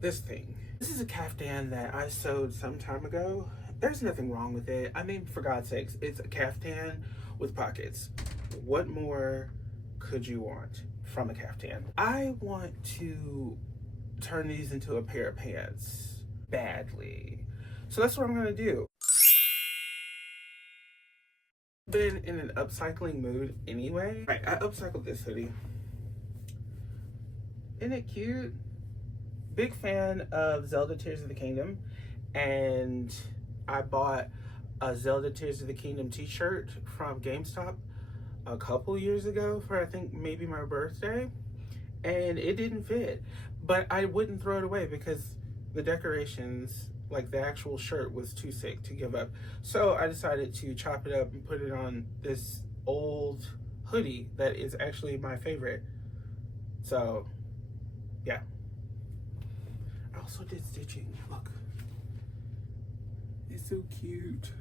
this thing. This is a caftan that I sewed some time ago. There's nothing wrong with it. I mean, for God's sakes, it's a caftan with pockets. What more could you want from a caftan? I want to turn these into a pair of pants badly. So that's what I'm gonna do. Been in an upcycling mood anyway. Right, I upcycled this hoodie. Isn't it cute? Big fan of Zelda Tears of the Kingdom, and I bought a Zelda Tears of the Kingdom t-shirt from GameStop a couple years ago for I think maybe my birthday, and it didn't fit, but I wouldn't throw it away because the decorations, like the actual shirt, was too sick to give up. So I decided to chop it up and put it on this old hoodie that is actually my favorite. So yeah, I also did stitching. Look, it's so cute.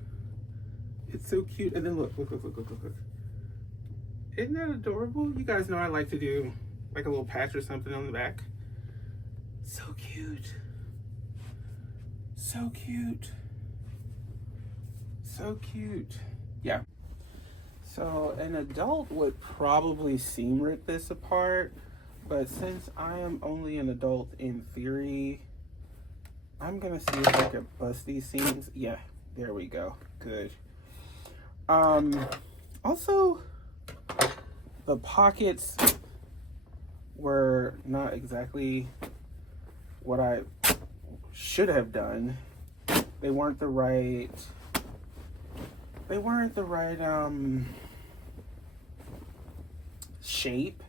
It's so cute. And then look. Isn't that adorable? You guys know I like to do like a little patch or something on the back. So cute. So cute. So cute. Yeah. So an adult would probably seam rip this apart, but since I am only an adult in theory, I'm gonna see if I can bust these seams. Yeah, there we go. Good. Also, the pockets were not exactly what I should have done. They weren't the right shape.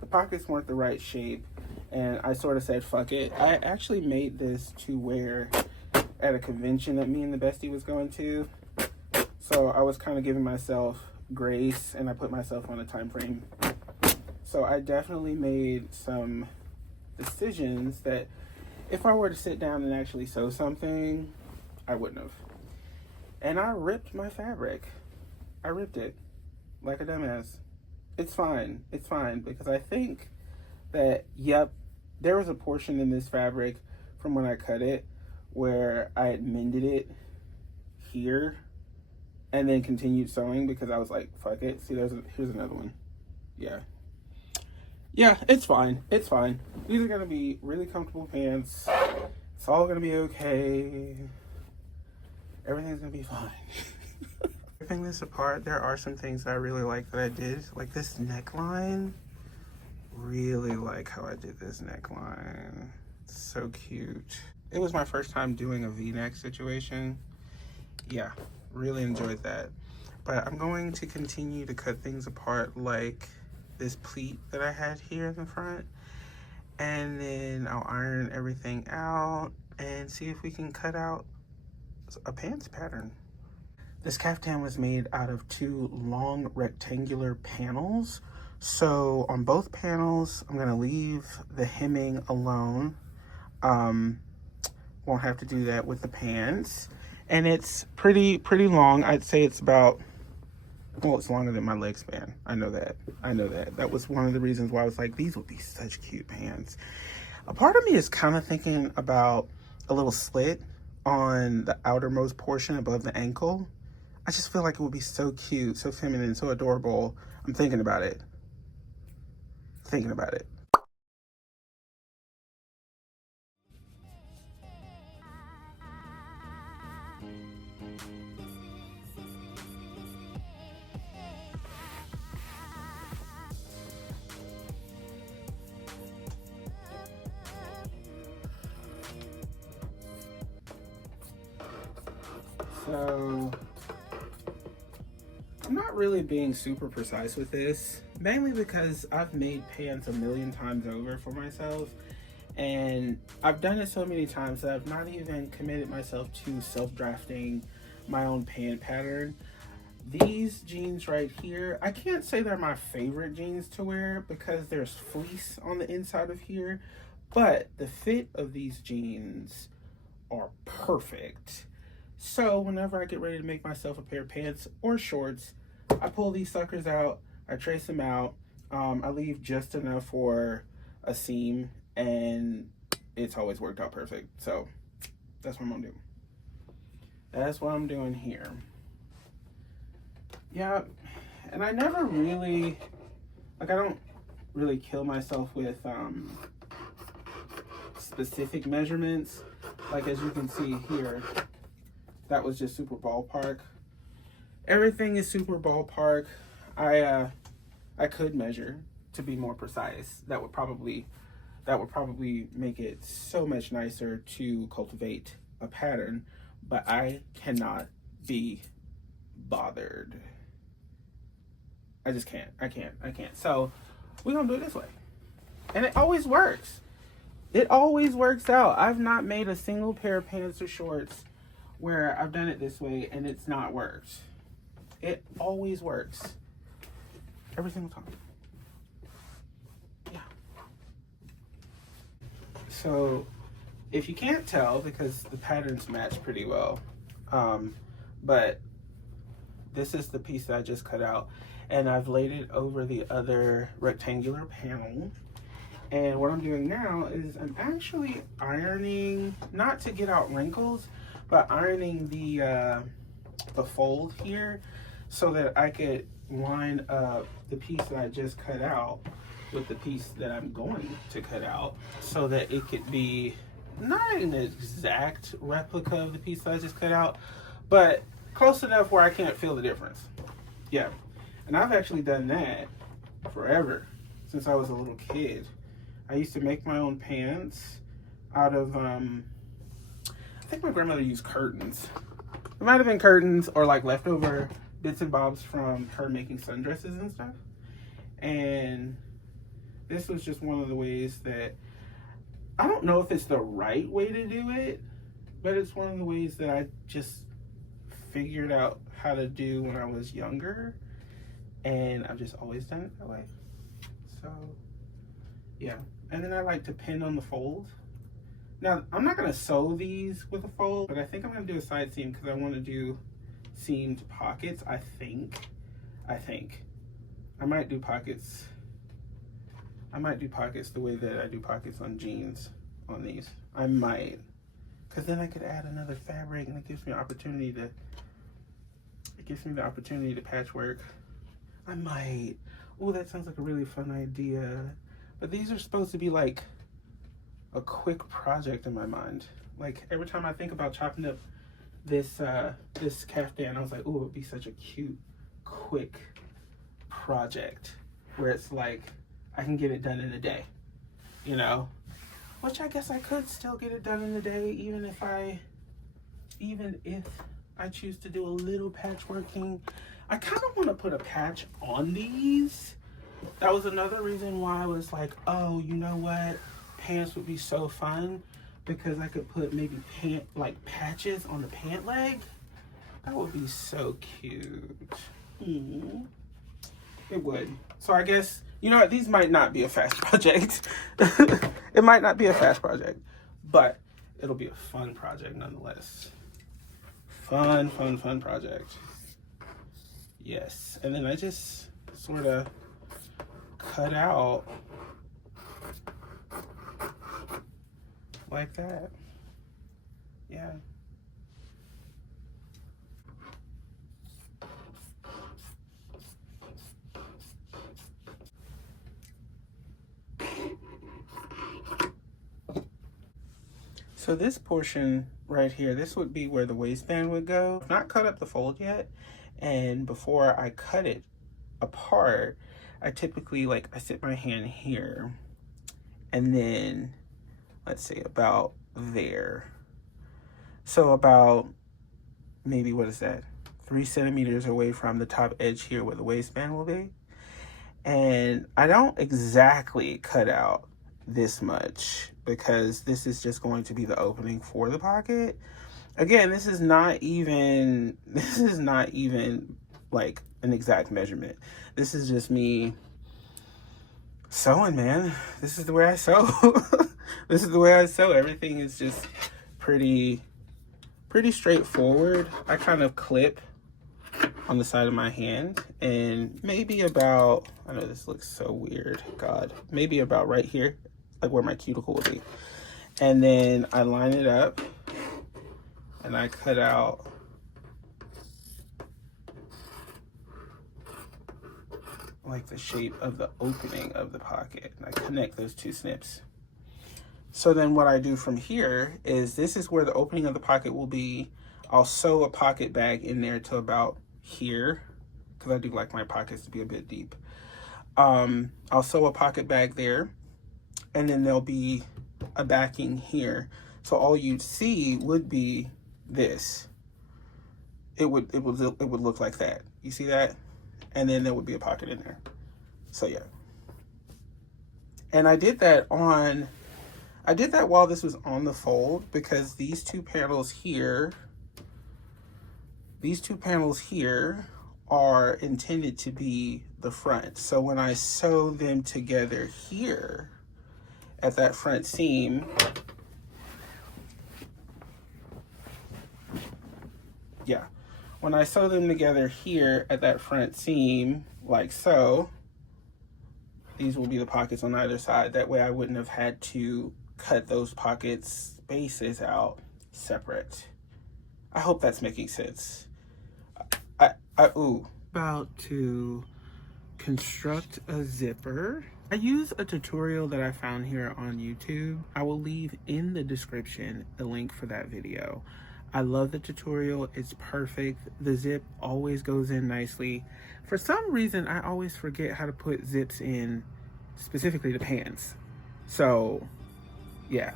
The pockets weren't the right shape, and I sort of said fuck it. I actually made this to wear at a convention that me and the bestie was going to, so I was kind of giving myself grace, and I put myself on a time frame. So I definitely made some decisions that if I were to sit down and actually sew something, I wouldn't have. And I ripped my fabric. I ripped it like a dumbass. It's fine. It's fine, because I think that, yep, there was a portion in this fabric from when I cut it where I had mended it here and then continued sewing because I was like, fuck it. See, here's another one. Yeah. Yeah, it's fine. It's fine. These are going to be really comfortable pants. It's all going to be okay. Everything's going to be fine. Ripping this apart, there are some things that I really like that I did. Like this neckline. Really like how I did this neckline. It's so cute. It was my first time doing a V-neck situation. Yeah, really enjoyed that. But I'm going to continue to cut things apart, like this pleat that I had here in the front, and then I'll iron everything out and see if we can cut out a pants pattern. This caftan was made out of 2 long rectangular panels. So on both panels, I'm gonna leave the hemming alone. Won't have to do that with the pants. And it's pretty long. I'd say it's about, well, it's longer than my leg span. I know that. That was one of the reasons why I was like, these would be such cute pants. A part of me is kind of thinking about a little slit on the outermost portion above the ankle. I just feel like it would be so cute, so feminine, so adorable. I'm thinking about it. So I'm not really being super precise with this, mainly because I've made pants a million times over for myself, and I've done it so many times that I've not even committed myself to self-drafting my own pant pattern. These jeans right here, I can't say they're my favorite jeans to wear because there's fleece on the inside of here, but the fit of these jeans are perfect. So whenever I get ready to make myself a pair of pants or shorts, I pull these suckers out, I trace them out, I leave just enough for a seam, and it's always worked out perfect. So that's what I'm doing. That's what I'm doing here. Yeah, and I never really, like, I don't really kill myself with specific measurements. Like, as you can see here, that was just super ballpark. Everything is super ballpark. I could measure to be more precise. That would probably make it so much nicer to cultivate a pattern, but I cannot be bothered. I just can't. I can't. So we're gonna do it this way. And it always works. It always works out. I've not made a single pair of pants or shorts where I've done it this way and it's not worked. It always works. Every single time. Yeah. So if you can't tell, because the patterns match pretty well, but this is the piece that I just cut out, and I've laid it over the other rectangular panel. And what I'm doing now is I'm actually ironing, not to get out wrinkles, but ironing the fold here so that I could line up the piece that I just cut out with the piece that I'm going to cut out, so that it could be not an exact replica of the piece that I just cut out, but close enough where I can't feel the difference. Yeah, and I've actually done that forever, since I was a little kid. I used to make my own pants out of, I think my grandmother used curtains. It might have been curtains or like leftover bits and bobs from her making sundresses and stuff. And this was just one of the ways that, I don't know if it's the right way to do it, but it's one of the ways that I just figured out how to do when I was younger. And I've just always done it that way. So, yeah. And then I like to pin on the fold. Now, I'm not going to sew these with a fold, but I think I'm going to do a side seam because I want to do seamed pockets, I think. I might do pockets. I might do pockets the way that I do pockets on jeans on these. I might. Because then I could add another fabric and it gives me an opportunity to, patchwork. I might. Oh, that sounds like a really fun idea. But these are supposed to be like a quick project in my mind. Like every time I think about chopping up this this caftan, I was like, oh, it would be such a cute, quick project where it's like I can get it done in a day, you know? Which I guess I could still get it done in a day, even if I choose to do a little patchworking. I kind of want to put a patch on these. That was another reason why I was like, oh, you know what? Pants would be so fun because I could put maybe patches on the pant leg. That would be so cute. It would. So I guess, you know what? These might not be a fast project. It might not be a fast project, but it'll be a fun project nonetheless. Fun project. Yes. And then I just sort of cut out like that. Yeah. So this portion right here, this would be where the waistband would go. I've not cut up the fold yet, and before I cut it apart, I typically I sit my hand here, and then let's say about there. So about maybe, what is that? 3 centimeters away from the top edge here where the waistband will be. And I don't exactly cut out this much because this is just going to be the opening for the pocket. Again, this is not even like an exact measurement. This is just me sewing, man. This is the way I sew. This is the way I sew. Everything is just pretty straightforward. I kind of clip on the side of my hand, and maybe about, I know this looks so weird, God, maybe about right here, like where my cuticle will be. And then I line it up and I cut out like the shape of the opening of the pocket. And I connect those two snips. So then what I do from here is, this is where the opening of the pocket will be. I'll sew a pocket bag in there to about here, because I do like my pockets to be a bit deep. I'll sew a pocket bag there, and then there'll be a backing here. So all you'd see would be this. It would look like that. You see that? And then there would be a pocket in there. So yeah. And I did that while this was on the fold, because these two panels here are intended to be the front. So when I sew them together here at that front seam, yeah, when I sew them together here at that front seam, like so, these will be the pockets on either side. That way I wouldn't have had to cut those pocket spaces out separate. I hope that's making sense. About to construct a zipper. I use a tutorial that I found here on YouTube. I will leave in the description a link for that video. I love the tutorial. It's perfect. The zip always goes in nicely. For some reason, I always forget how to put zips in, specifically the pants. So, yeah.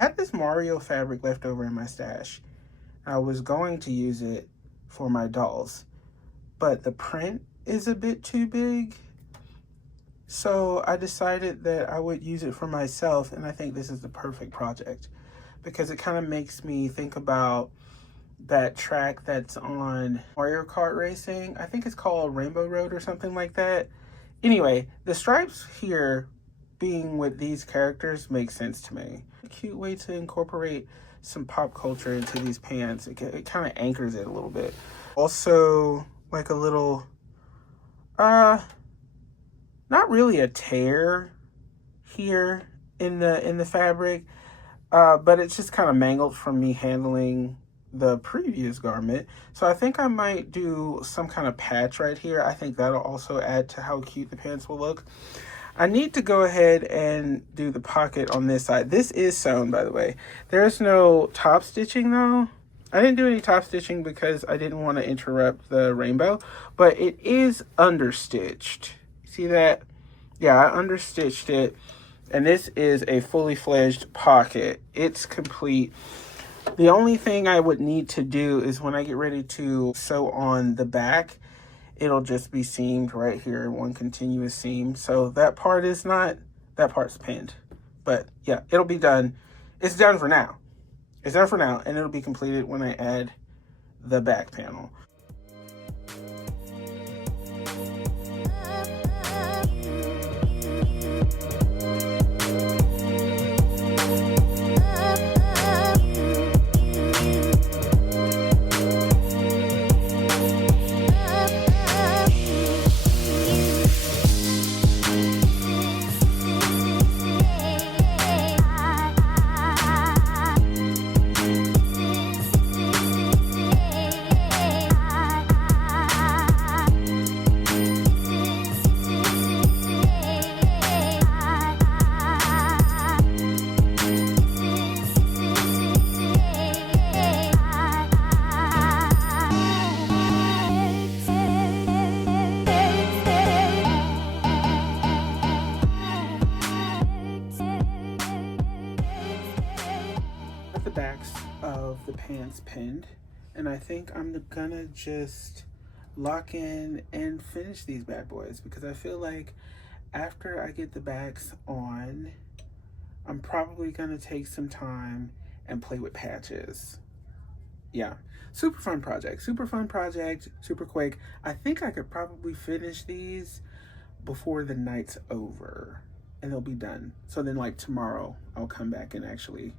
I had this Mario fabric left over in my stash. I was going to use it for my dolls, but the print is a bit too big. So I decided that I would use it for myself, and I think this is the perfect project because it kind of makes me think about that track that's on Mario Kart Racing. I think it's called Rainbow Road or something like that. Anyway, the stripes here being with these characters makes sense to me. A cute way to incorporate some pop culture into these pants. It kind of anchors it a little bit. Also, like a little, not really a tear here in the fabric, but it's just kind of mangled from me handling the previous garment. So I think I might do some kind of patch right here. I think that'll also add to how cute the pants will look. I need to go ahead and do the pocket on this side. This is sewn, by the way. There's no top stitching though. I didn't do any top stitching because I didn't want to interrupt the rainbow, but it is understitched. See that? Yeah, I understitched it, and this is a fully fledged pocket. It's complete. The only thing I would need to do is when I get ready to sew on the back, it'll just be seamed right here, one continuous seam. So that part is not, that part's pinned. But yeah, it'll be done. It's done for now. It's done for now, and it'll be completed when I add the back panel. The backs of the pants pinned, and I think I'm gonna just lock in and finish these bad boys, because I feel like after I get the backs on, I'm probably gonna take some time and play with patches. Yeah, super fun project, super quick. I think I could probably finish these before the night's over. and they'll be done. So then like tomorrow I'll come back and actually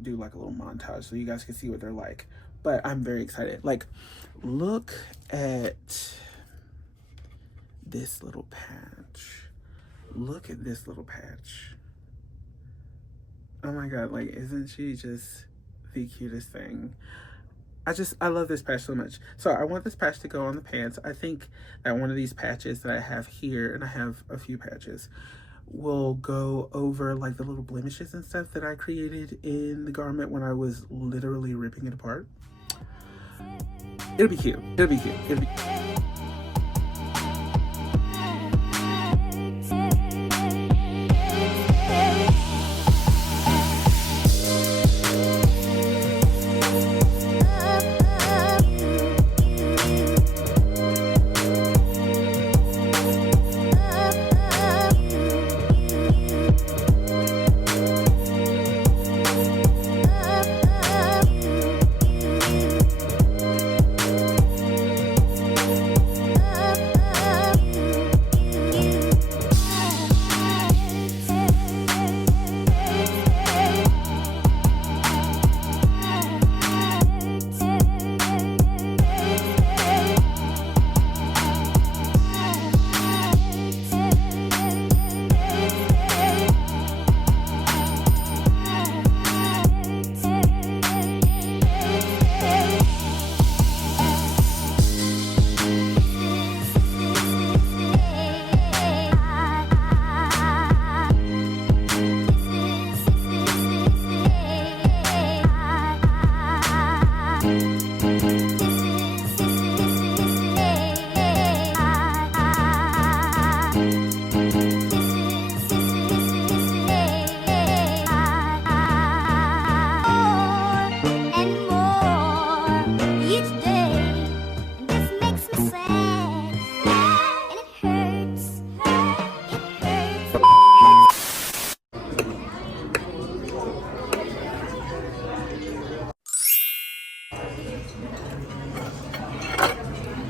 do like a little montage so you guys can see what they're like. But I'm very excited. Like, look at this little patch. Look at this little patch. Oh my god, like, isn't she just the cutest thing? I love this patch so much. So I want this patch to go on the pants. I think that one of these patches that I have here, and I have a few patches, will go over like the little blemishes and stuff that I created in the garment when I was literally ripping it apart. It'll be cute. It'll be cute. It'll be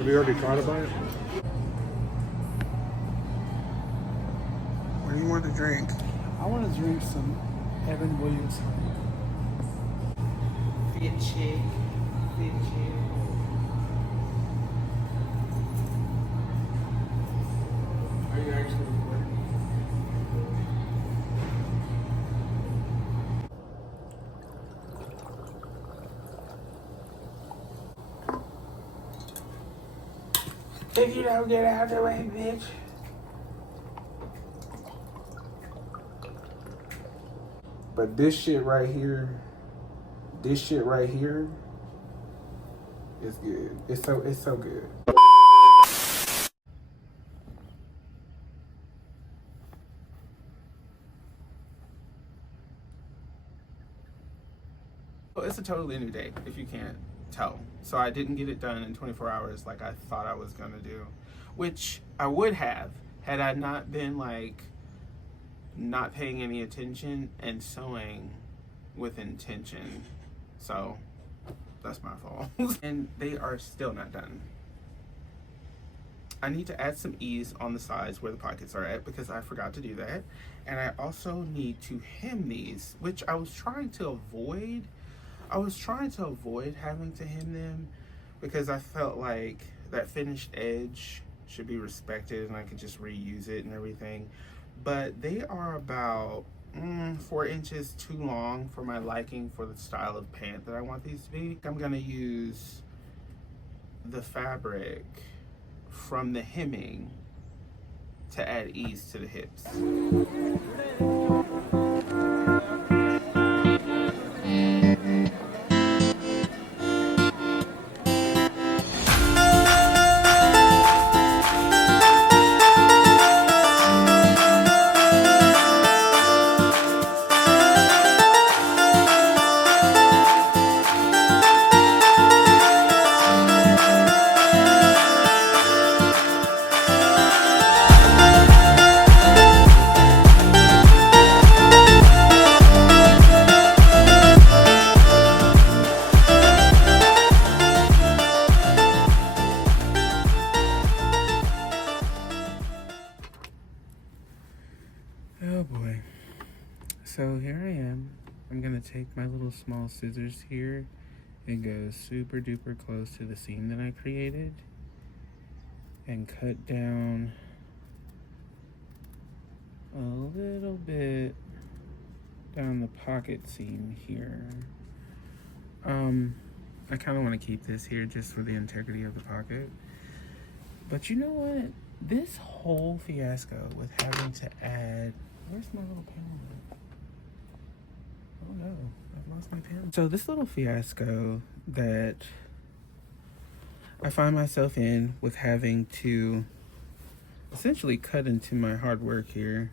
Have you already tried to buy it? What do you want to drink? I want to drink some Evan Williamson. Fit chick. Fit chick. Are you actually recording? If you don't get out of the way, bitch. But this shit right here is good. It's so good. Well, it's a totally new day, if you can't tell. So I didn't get it done in 24 hours like I thought I was gonna do, which I would have had I not been like not paying any attention and sewing with intention. So that's my fault. And they are still not done. I need to add some ease on the sides where the pockets are at because I forgot to do that. And I also need to hem these, which I was trying to avoid. I was trying to avoid having to hem them because I felt like that finished edge should be respected and I could just reuse it and everything. But they are about 4 inches too long for my liking for the style of pant that I want these to be. I'm gonna use the fabric from the hemming to add ease to the hips. So here I am. I'm gonna take my little small scissors here and go super duper close to the seam that I created and cut down a little bit down the pocket seam here. I kind of want to keep this here just for the integrity of the pocket. But you know what? This whole fiasco with having to add... Where's my little panel? Oh no, I've lost my panel. So this little fiasco that I find myself in with having to essentially cut into my hard work here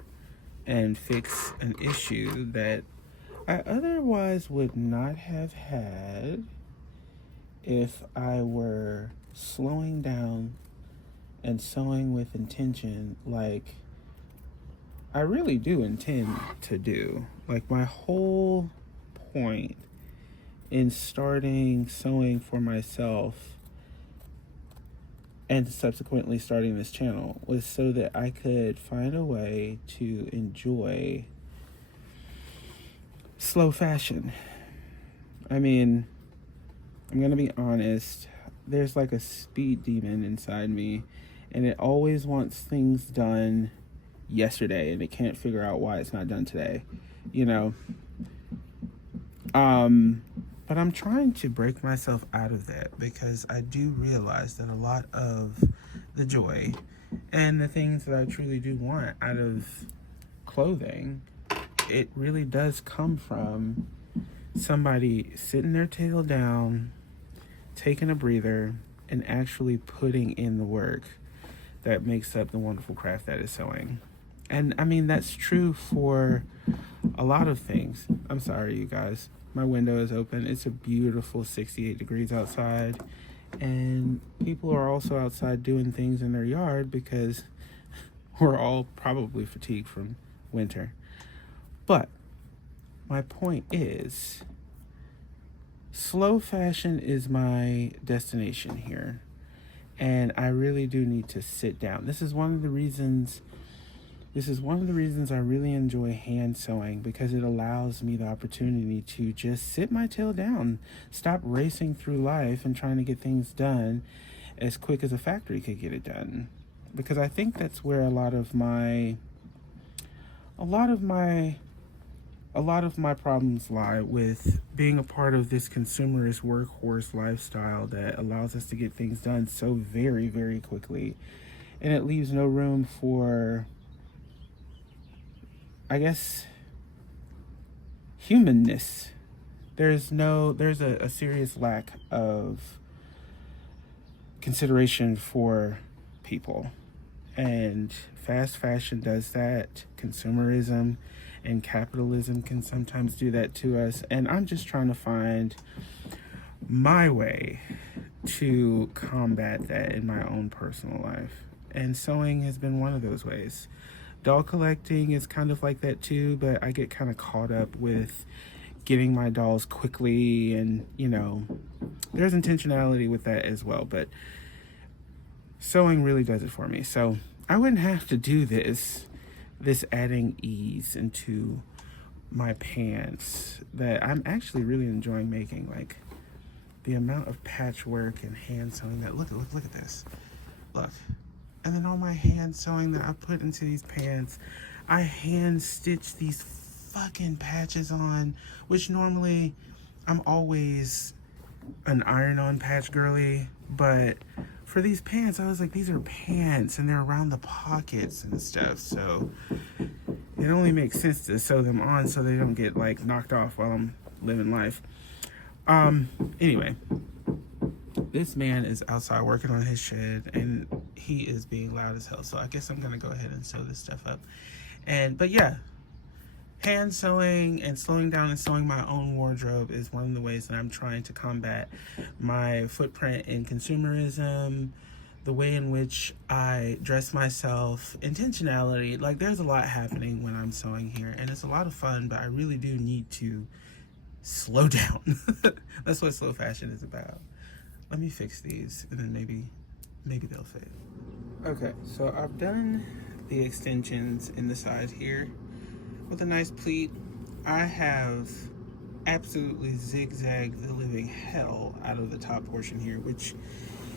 and fix an issue that I otherwise would not have had if I were slowing down and sewing with intention, like I really do intend to do. Like my whole point in starting sewing for myself and subsequently starting this channel was so that I could find a way to enjoy slow fashion. I mean, I'm gonna be honest, there's like a speed demon inside me, and it always wants things done yesterday, and it can't figure out why it's not done today, you know? But I'm trying to break myself out of that, because I do realize that a lot of the joy and the things that I truly do want out of clothing, it really does come from somebody sitting their tail down, taking a breather, and actually putting in the work that makes up the wonderful craft that is sewing. And I mean, that's true for a lot of things. I'm sorry, you guys. My window is open. It's a beautiful 68 degrees outside. And people are also outside doing things in their yard because we're all probably fatigued from winter. But my point is, slow fashion is my destination here. And I really do need to sit down. This is one of the reasons I really enjoy hand sewing, because it allows me the opportunity to just sit my tail down, stop racing through life and trying to get things done as quick as a factory could get it done. Because I think that's where a lot of my problems lie, with being a part of this consumerist workhorse lifestyle that allows us to get things done so very, very quickly. And it leaves no room for, I guess, humanness. There's a serious lack of consideration for people. And fast fashion does that. Consumerism and capitalism can sometimes do that to us. And I'm just trying to find my way to combat that in my own personal life. And sewing has been one of those ways. Doll collecting is kind of like that too, but I get kind of caught up with getting my dolls quickly, and you know, there's intentionality with that as well, but sewing really does it for me. So I wouldn't have to do this adding ease into my pants that I'm actually really enjoying making. Like the amount of patchwork and hand sewing that, look at this, look. And then all my hand sewing that I put into these pants, I hand stitch these fucking patches on, which normally I'm always an iron-on patch girly, but for these pants, I was like, these are pants and they're around the pockets and stuff, so it only makes sense to sew them on so they don't get like knocked off while I'm living life. Anyway, this man is outside working on his shed and he is being loud as hell, so I guess I'm gonna go ahead and sew this stuff up. But yeah, hand sewing and slowing down and sewing my own wardrobe is one of the ways that I'm trying to combat my footprint in consumerism, the way in which I dress myself, intentionality. Like, there's a lot happening when I'm sewing here, and it's a lot of fun, but I really do need to slow down. That's what slow fashion is about. Let me fix these, and then maybe they'll fit. Okay, so I've done the extensions in the side here with a nice pleat. I have absolutely zigzagged the living hell out of the top portion here, which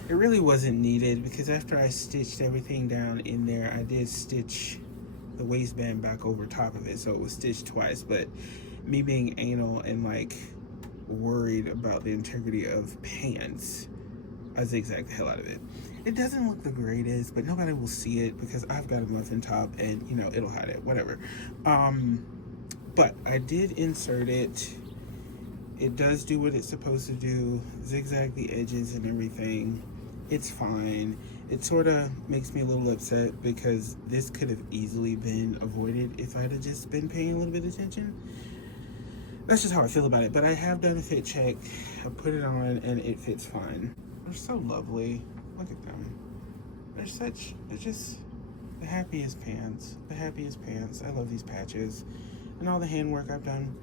it really wasn't needed because after I stitched everything down in there, I did stitch the waistband back over top of it, so it was stitched twice. But me being anal and like worried about the integrity of pants, I zigzagged the hell out of it. It doesn't look the greatest, but nobody will see it because I've got a muffin top and, you know, it'll hide it, whatever. But I did insert it. It does do what it's supposed to do, zigzag the edges and everything. It's fine. It sort of makes me a little upset because this could have easily been avoided if I'd have just been paying a little bit of attention. That's just how I feel about it. But I have done a fit check. I put it on and it fits fine. They're so lovely. Look at them. They're just the happiest pants. The happiest pants. I love these patches and all the handwork I've done.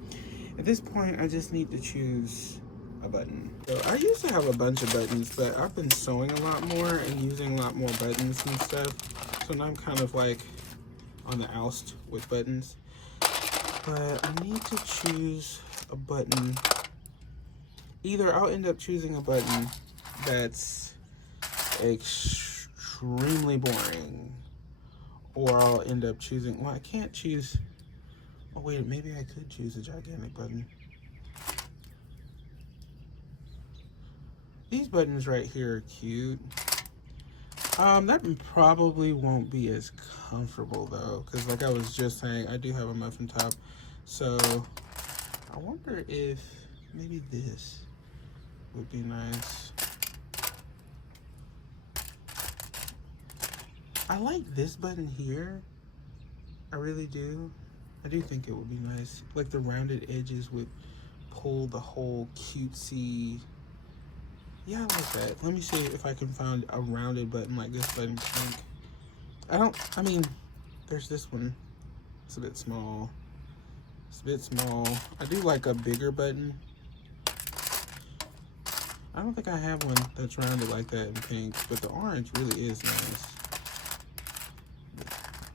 At this point, I just need to choose a button. So I used to have a bunch of buttons, but I've been sewing a lot more and using a lot more buttons and stuff. So now I'm kind of like on the oust with buttons. But I need to choose a button. Either I'll end up choosing a button that's extremely boring, or I'll end up choosing, well, I can't choose, oh wait, maybe I could choose a gigantic button. These buttons right here are cute. That probably won't be as comfortable though, because like I was just saying, I do have a muffin top. So I wonder if maybe this would be nice. I like this button here. I really do. I do think it would be nice. Like the rounded edges would pull the whole cutesy. Yeah, I like that. Let me see if I can find a rounded button like this button. I mean, there's this one. It's a bit small. It's a bit small. I do like a bigger button. I don't think I have one that's rounded like that in pink, but the orange really is nice.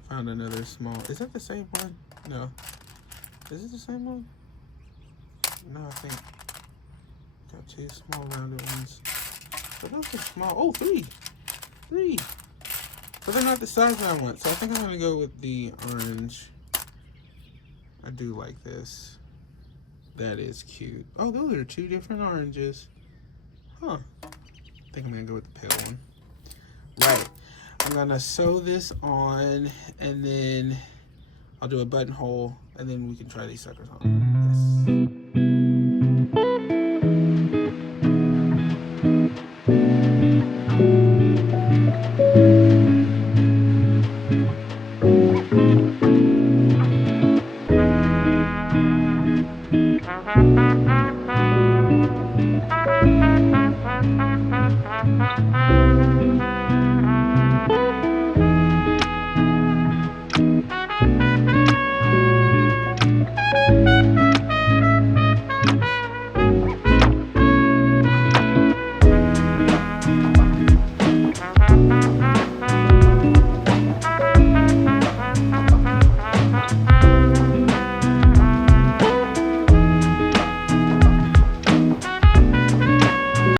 Found another small. Is that the same one? No. Is it the same one? No, I think. Got two small rounded ones. But those are small. Oh, three. But they're not the size I want. So I think I'm going to go with the orange. I do like this. That is cute. Oh, those are two different oranges. Huh. I think I'm going to go with the pale one. Right. I'm going to sew this on and then I'll do a buttonhole and then we can try these suckers on. Yes.